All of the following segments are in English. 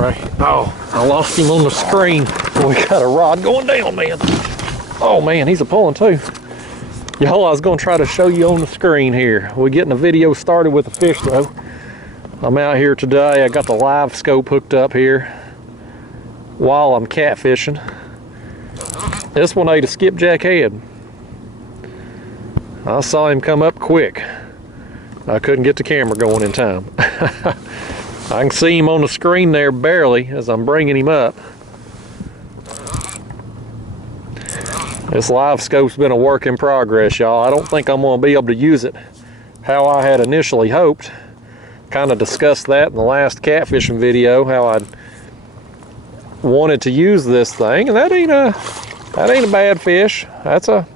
right. Oh, I lost him on the screen. We got a rod going down, man. Oh man, he's a pulling too. Y'all, I was gonna try to show you on the screen here. We're getting a video started with the fish though. I'm out here today. I got the live scope hooked up here while I'm catfishing. This one ate a skipjack head. I saw him come up quick. I couldn't get the camera going in time. I can see him on the screen there barely as I'm bringing him up. This live scope's been a work in progress, y'all. I don't think I'm gonna be able to use it how I had initially hoped. Kind of discussed that in the last catfishing video, how I wanted to use this thing, and that ain't a bad fish. That's a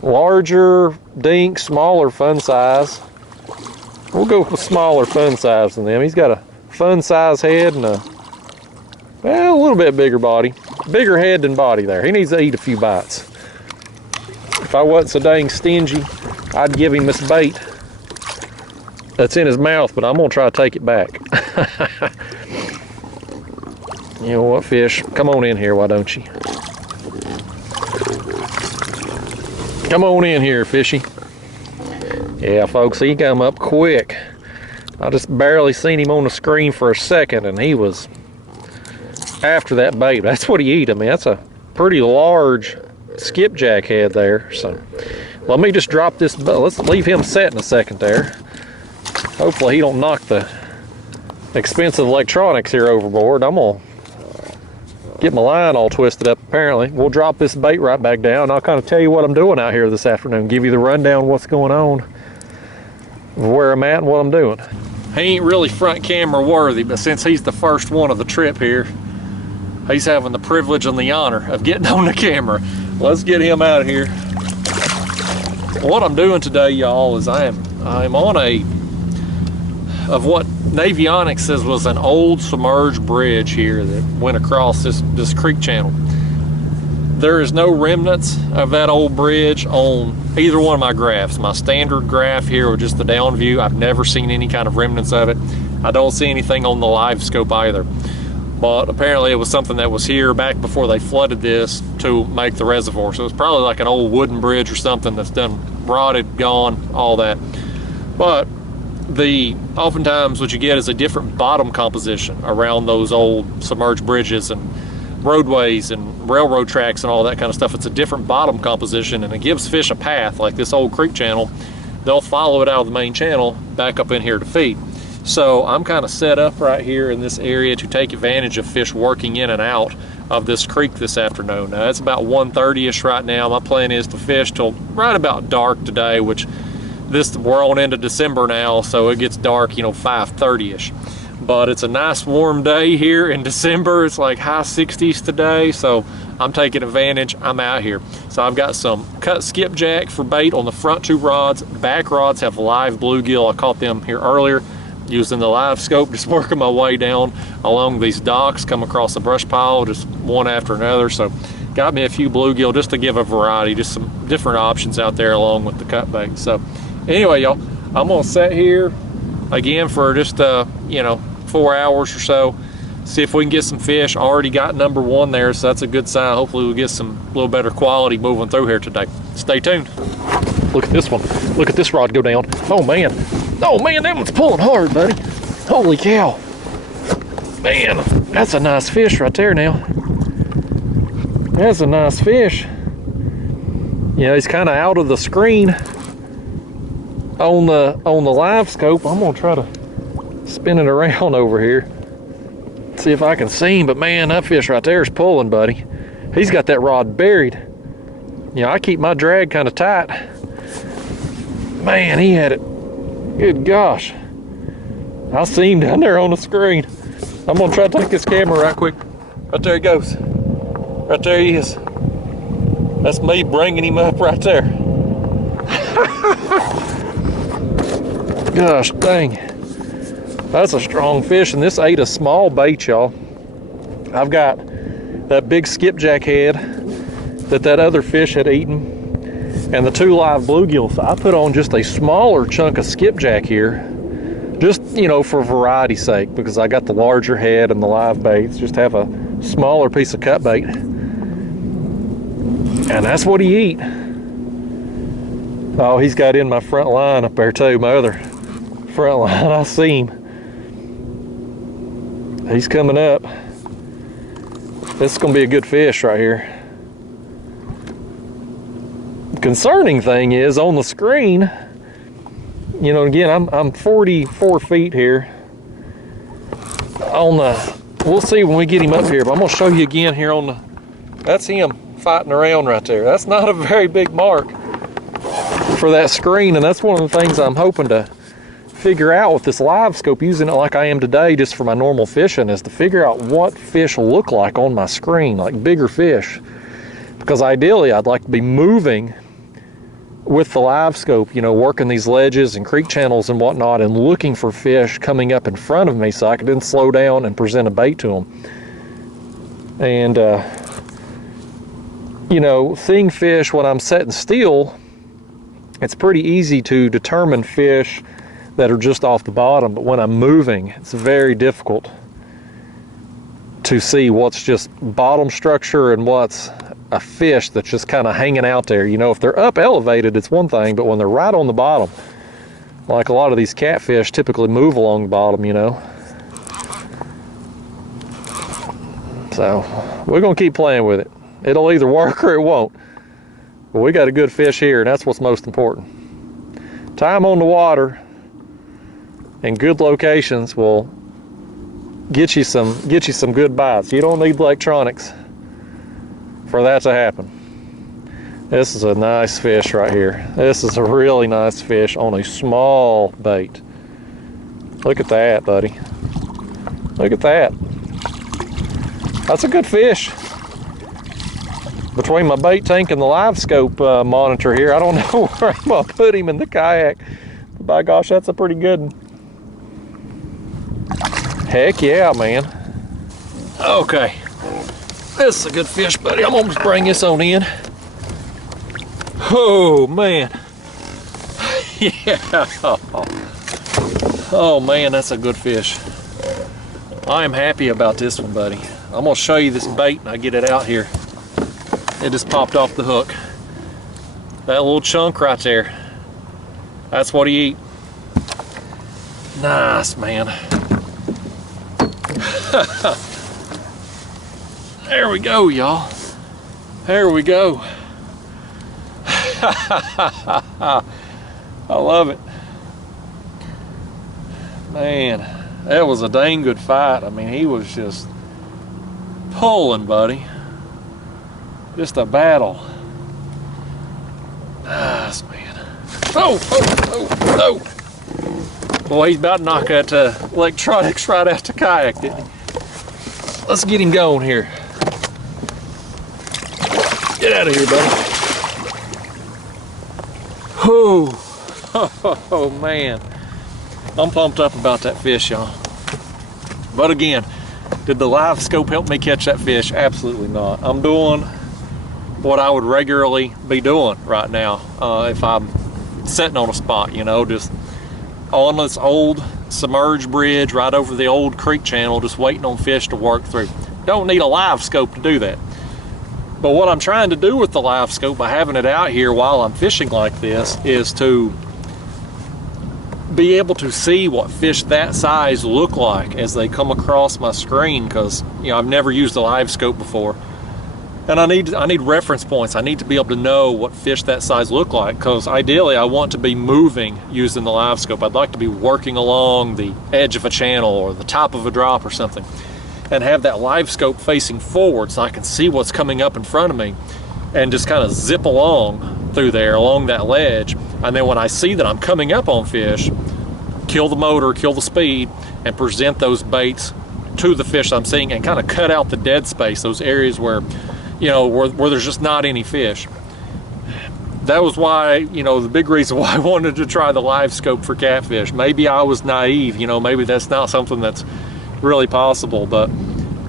larger dink, smaller fun size. We'll go with smaller fun size than them. He's got a fun size head and a little bit bigger body. Bigger head than body there. He needs to eat a few bites. If I wasn't so dang stingy, I'd give him this bait that's in his mouth, but I'm gonna try to take it back. You know what, fish? Come on in here, why don't you? Come on in here, fishy. Yeah, folks, he come up quick. I just barely seen him on the screen for a second, and he was after that bait. That's what he eat. I mean, that's a pretty large skipjack head there. So let me just drop this. Let's leave him setting a second there. Hopefully he don't knock the expensive electronics here overboard. I'm gonna get my line all twisted up apparently. We'll drop this bait right back down. I'll kind of tell you what I'm doing out here this afternoon. Give you the rundown what's going on, where I'm at and what I'm doing. He ain't really front camera worthy, but since he's the first one of the trip here, he's having the privilege and the honor of getting on the camera. Let's get him out of here. What I'm doing today, y'all, is I'm on of what Navionics says was an old submerged bridge here that went across this creek channel. There is no remnants of that old bridge on either one of my graphs. My standard graph here or just the down view, I've never seen any kind of remnants of it. I don't see anything on the live scope either. But apparently it was something that was here back before they flooded this to make the reservoir. So it's probably like an old wooden bridge or something that's done rotted, gone, all that. But oftentimes what you get is a different bottom composition around those old submerged bridges and roadways and railroad tracks and all that kind of stuff. It's a different bottom composition, and it gives fish a path. Like this old creek channel, they'll follow it out of the main channel back up in here to feed. So I'm kind of set up right here in this area to take advantage of fish working in and out of this creek this afternoon. Now it's about 1:30ish right now. My plan is to fish till right about dark today, which we're on into December now, so it gets dark, you know, 5:30ish. But it's a nice warm day here in December. It's like high 60s today, so I'm taking advantage. I'm out here. So I've got some cut skipjack for bait on the front two rods. Back rods have live bluegill. I caught them here earlier using the live scope, just working my way down along these docks, come across the brush pile, just one after another. So got me a few bluegill just to give a variety, just some different options out there along with the cut bait. So anyway, y'all, I'm gonna sit here again for just 4 hours or so, see if we can get some fish. Already got number one there, so that's a good sign. Hopefully we'll get some little better quality moving through here today. Stay tuned. Look at this one. Look at this rod go down. Oh man, that one's pulling hard, buddy. Holy cow, man, that's a nice fish right there. Now that's a nice fish. You know, he's kind of out of the screen on the live scope. I'm gonna try to spin it around over here, see if I can see him. But man, that fish right there is pulling, buddy. He's got that rod buried. You know, I keep my drag kind of tight. Man, he had it. Good gosh, I see him down there on the screen. I'm gonna try to take this camera right quick. Right there he goes. Right there he is. That's me bringing him up right there. Gosh dang, that's a strong fish, and this ate a small bait, y'all. I've got that big skipjack head that other fish had eaten, and the two live bluegills. So I put on just a smaller chunk of skipjack here just, you know, for variety's sake, because I got the larger head and the live baits, just have a smaller piece of cut bait. And that's what he eat. Oh, he's got in my front line up there too, my other front line. I see him. He's coming up. This is gonna be a good fish right here. The concerning thing is on the screen, you know, again, I'm 44 feet here. On the, we'll see when we get him up here, but I'm gonna show you again here on the, that's him fighting around right there. That's not a very big mark for that screen, and that's one of the things I'm hoping to figure out with this live scope, using it like I am today just for my normal fishing, is to figure out what fish will look like on my screen, like bigger fish. Because ideally I'd like to be moving with the live scope, you know, working these ledges and creek channels and whatnot, and looking for fish coming up in front of me so I can then slow down and present a bait to them. And you know, seeing fish when I'm setting still, it's pretty easy to determine fish that are just off the bottom, but when I'm moving, it's very difficult to see what's just bottom structure and what's a fish that's just kind of hanging out there. You know, if they're up elevated, it's one thing, but when they're right on the bottom, like a lot of these catfish typically move along the bottom, you know. So we're gonna keep playing with it. It'll either work or it won't. But we got a good fish here, and that's what's most important. Time on the water and good locations will get you some good bites. You don't need electronics for that to happen. This is a nice fish right here. This is a really nice fish on a small bait. Look at that, buddy. Look at that. That's a good fish. Between my bait tank and the live scope monitor here, I don't know where I'm gonna put him in the kayak. But by gosh, that's a pretty good one. Heck yeah, man. Okay, this is a good fish, buddy. I'm gonna just bring this on in. Oh man. Yeah. Oh man, that's a good fish. I am happy about this one, buddy. I'm gonna show you this bait and I get it out here. It just popped off the hook. That little chunk right there, that's what he eat. Nice, man. There we go, y'all. There we go. I love it. Man, that was a dang good fight. I mean, he was just pulling, buddy. Just a battle. Nice, man. Oh, oh, oh, oh. Boy, he's about to knock that electronics right out the kayak, didn't he? Let's get him going here. Get out of here, buddy. Oh, man. I'm pumped up about that fish, y'all. But again, did the live scope help me catch that fish? Absolutely not. I'm doing what I would regularly be doing right now if I'm sitting on a spot, you know, just on this old submerged bridge right over the old creek channel, just waiting on fish to work through. Don't need a live scope to do that. But what I'm trying to do with the live scope by having it out here while I'm fishing like this is to be able to see what fish that size look like as they come across my screen, because you know, I've never used a live scope before. And I need reference points. I need to be able to know what fish that size look like, because ideally I want to be moving using the live scope. I'd like to be working along the edge of a channel or the top of a drop or something, and have that live scope facing forward so I can see what's coming up in front of me and just kind of zip along through there, along that ledge. And then when I see that I'm coming up on fish, kill the motor, kill the speed, and present those baits to the fish I'm seeing, and kind of cut out the dead space, those areas where, you know, where there's just not any fish. That was why, you know, the big reason why I wanted to try the live scope for catfish. Maybe I was naive, you know, maybe that's not something that's really possible, but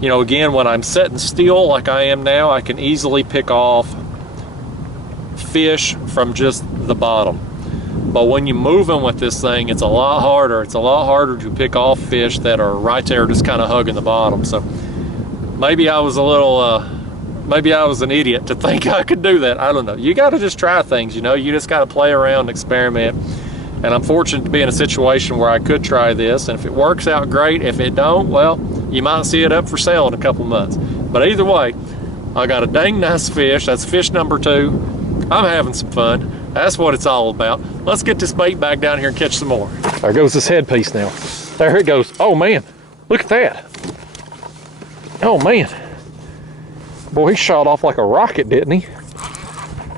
you know, again, when I'm sitting still like I am now, I can easily pick off fish from just the bottom. But when you move them with this thing, it's a lot harder. It's a lot harder to pick off fish that are right there just kind of hugging the bottom. So maybe I was a little, maybe I was an idiot to think I could do that. I don't know. You got to just try things, you know. You just got to play around and experiment. And I'm fortunate to be in a situation where I could try this. And if it works out, great. If it don't, well, you might see it up for sale in a couple months. But either way, I got a dang nice fish. That's fish number 2. I'm having some fun. That's what it's all about. Let's get this bait back down here and catch some more. There goes this headpiece now. There it goes. Oh man, look at that. Oh man. Boy, he shot off like a rocket, didn't he?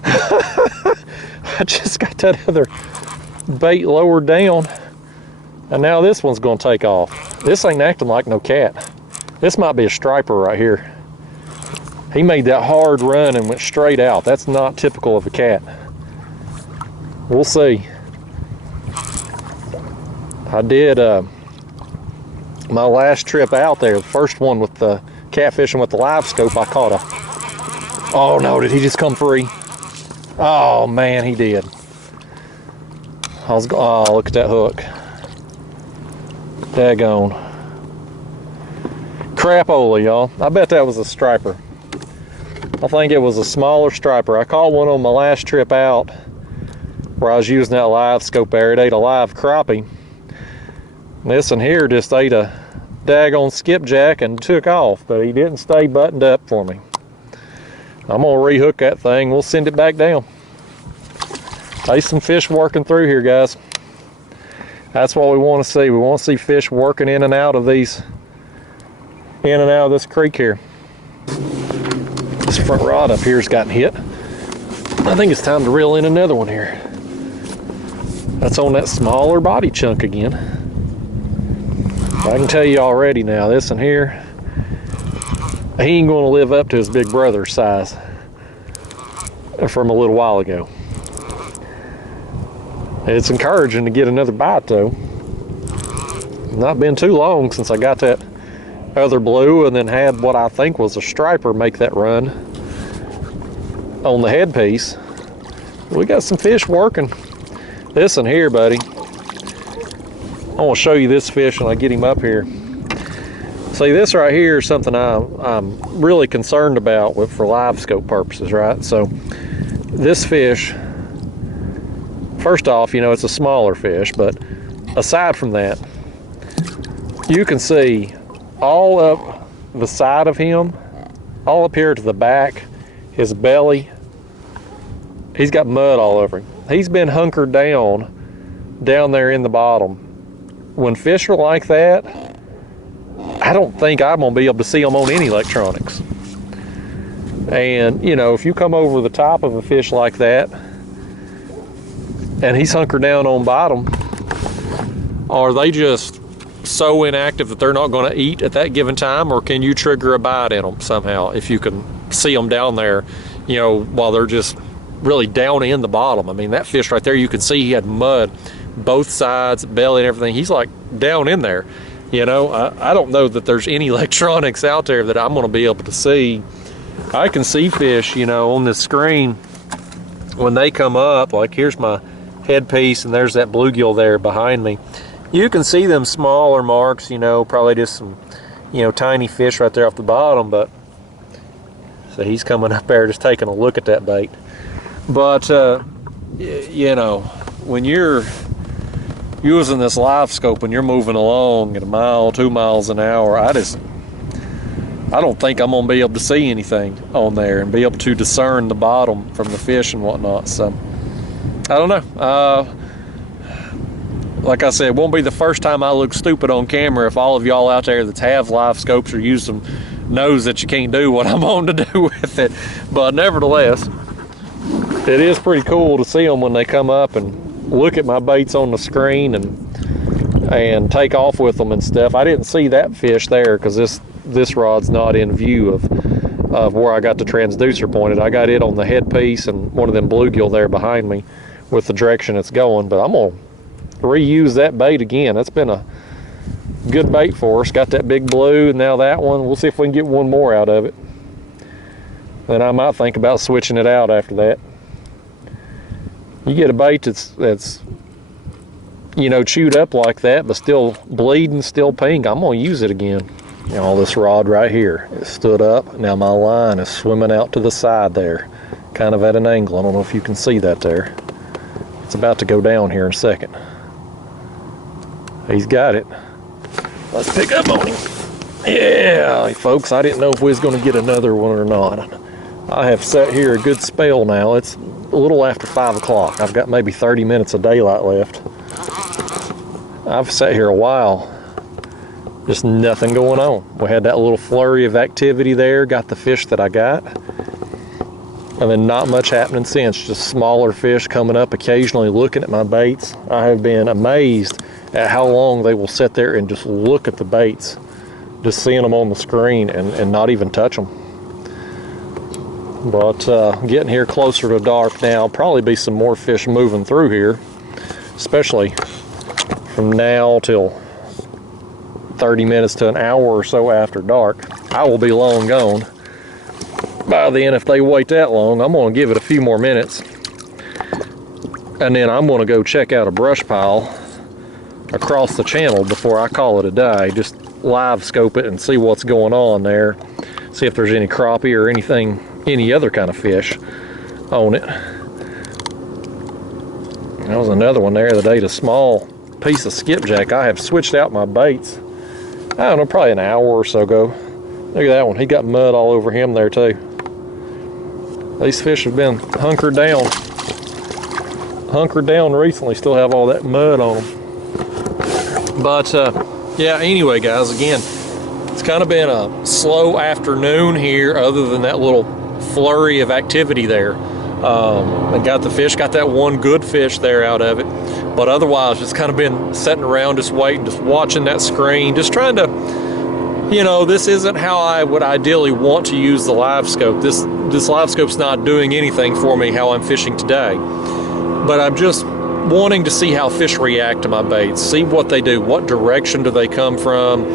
I just got that other bait lowered down, and now this one's gonna take off. This ain't acting like no cat. This might be a striper right here. He made that hard run and went straight out. That's not typical of a cat. We'll see. I did my last trip out there, the first one with the catfishing with the live scope, I caught a, oh no, did he just come free? Oh man, he did. Oh, look at that hook. Daggone. Crapola, y'all. I bet that was a striper. I think it was a smaller striper. I caught one on my last trip out where I was using that live scope there. It ate a live crappie. This one here just ate a daggone skipjack and took off, but he didn't stay buttoned up for me. I'm gonna rehook that thing. We'll send it back down. There's some fish working through here, guys. That's what we want to see. We want to see fish working in and out of these, in and out of this creek here. This front rod up here's gotten hit. I think it's time to reel in another one here. That's on that smaller body chunk again. I can tell you already now, this one here, he ain't going to live up to his big brother's size from a little while ago. It's encouraging to get another bite though. Not been too long since I got that other blue and then had what I think was a striper make that run on the headpiece. We got some fish working. This one here, buddy, I want to show you this fish when I get him up here. See, this right here is something I'm really concerned about for live scope purposes, right? So this fish, first off, you know, it's a smaller fish, but aside from that, you can see all up the side of him, all up here to the back, his belly, he's got mud all over him. He's been hunkered down there in the bottom. When fish are like that, I don't think I'm gonna be able to see them on any electronics. And you know, if you come over the top of a fish like that and he's hunkered down on bottom, are they just so inactive that they're not going to eat at that given time, or can you trigger a bite in them somehow if you can see them down there, you know, while they're just really down in the bottom? I mean, that fish right there, you can see he had mud both sides, belly and everything. He's like down in there, you know. I don't know that there's any electronics out there that I'm going to be able to see. I can see fish, you know, on this screen when they come up. Like here's my headpiece and there's that bluegill there behind me. You can see them smaller marks, you know, probably just some, you know, tiny fish right there off the bottom. But so he's coming up there just taking a look at that bait. But you know, when you're using this live scope and you're moving along at 1 mile, 2 miles an hour, I don't think I'm gonna be able to see anything on there and be able to discern the bottom from the fish and whatnot. So I don't know. Like I said, it won't be the first time I look stupid on camera. If all of y'all out there that have live scopes or use them knows that you can't do what I'm on to do with it. But nevertheless, it is pretty cool to see them when they come up and look at my baits on the screen and take off with them and stuff. I didn't see that fish there because this rod's not in view of where I got the transducer pointed. I got it on the headpiece and one of them bluegill there behind me with the direction it's going. But I'm gonna reuse that bait again. That's been a good bait for us. Got that big blue and now that one. We'll see if we can get one more out of it. Then I might think about switching it out after that. You get a bait that's you know, chewed up like that, but still bleeding, still pink, I'm gonna use it again. You know, this rod right here, it stood up. Now my line is swimming out to the side there, kind of at an angle. I don't know if you can see that there. It's about to go down here in a second. He's got it. Let's pick up on him. Yeah, folks, I didn't know if we was gonna get another one or not. I have sat here a good spell now. It's a little after 5 o'clock. I've got maybe 30 minutes of daylight left. I've sat here a while, just nothing going on. We had that little flurry of activity there, got the fish that I got, and then not much happening since, just smaller fish coming up occasionally looking at my baits. I have been amazed at how long they will sit there and just look at the baits, just seeing them on the screen and not even touch them. But getting here closer to dark now, probably be some more fish moving through here, especially from now till 30 minutes to an hour or so after dark. I will be long gone by then. If they wait that long, I'm going to give it a few more minutes, and then I'm going to go check out a brush pile across the channel before I call it a day. Just live scope it and see what's going on there, see if there's any crappie or anything, any other kind of fish on it. That was another one there that ate a small piece of skipjack. I have switched out my baits, I don't know, probably an hour or so ago. Look at that one, he got mud all over him there too. These fish have been hunkered down recently, still have all that mud on them. But yeah, anyway guys, again, it's kind of been a slow afternoon here other than that little flurry of activity there. I got the fish, got that one good fish there out of it, but otherwise just kind of been sitting around just waiting, just watching that screen, just trying to, you know, this isn't how I would ideally want to use the live scope. This live scope's not doing anything for me how I'm fishing today, but I'm just wanting to see how fish react to my baits, see what they do, what direction do they come from,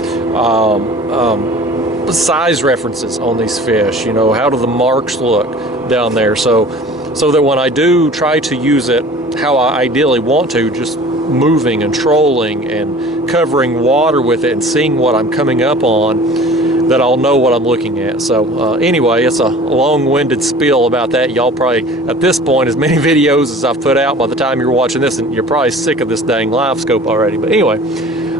size references on these fish, you know, how do the marks look down there, so that when I do try to use it how I ideally want to, just moving and trolling and covering water with it and seeing what I'm coming up on, that I'll know what I'm looking at. So anyway, it's a long-winded spiel about that. Y'all probably, at this point, as many videos as I've put out by the time you're watching this, and you're probably sick of this dang live scope already. But anyway,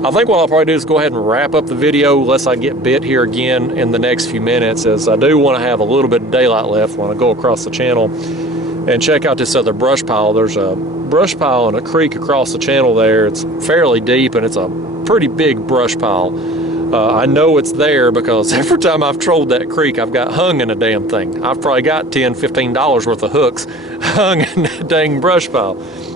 I think what I'll probably do is go ahead and wrap up the video unless I get bit here again in the next few minutes, as I do want to have a little bit of daylight left when I go across the channel and check out this other brush pile. There's a brush pile and a creek across the channel there. It's fairly deep and it's a pretty big brush pile. I know it's there because every time I've trolled that creek, I've got hung in a damn thing. I've probably got $10, $15 worth of hooks hung in that dang brush pile.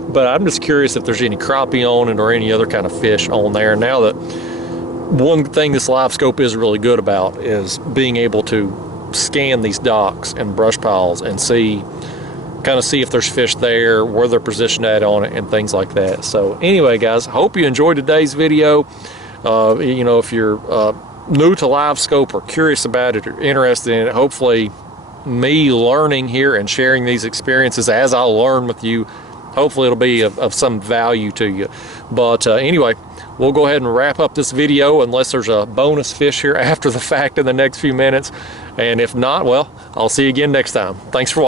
But I'm just curious if there's any crappie on it or any other kind of fish on there. Now that one thing this live scope is really good about is being able to scan these docks and brush piles and see if there's fish there, where they're positioned at on it, and things like that. So anyway guys, hope you enjoyed today's video. You know, if you're new to live scope or curious about it or interested in it, hopefully me learning here and sharing these experiences as I learn with you, hopefully it'll be of some value to you. But anyway, we'll go ahead and wrap up this video unless there's a bonus fish here after the fact in the next few minutes. And if not, well, I'll see you again next time. Thanks for watching.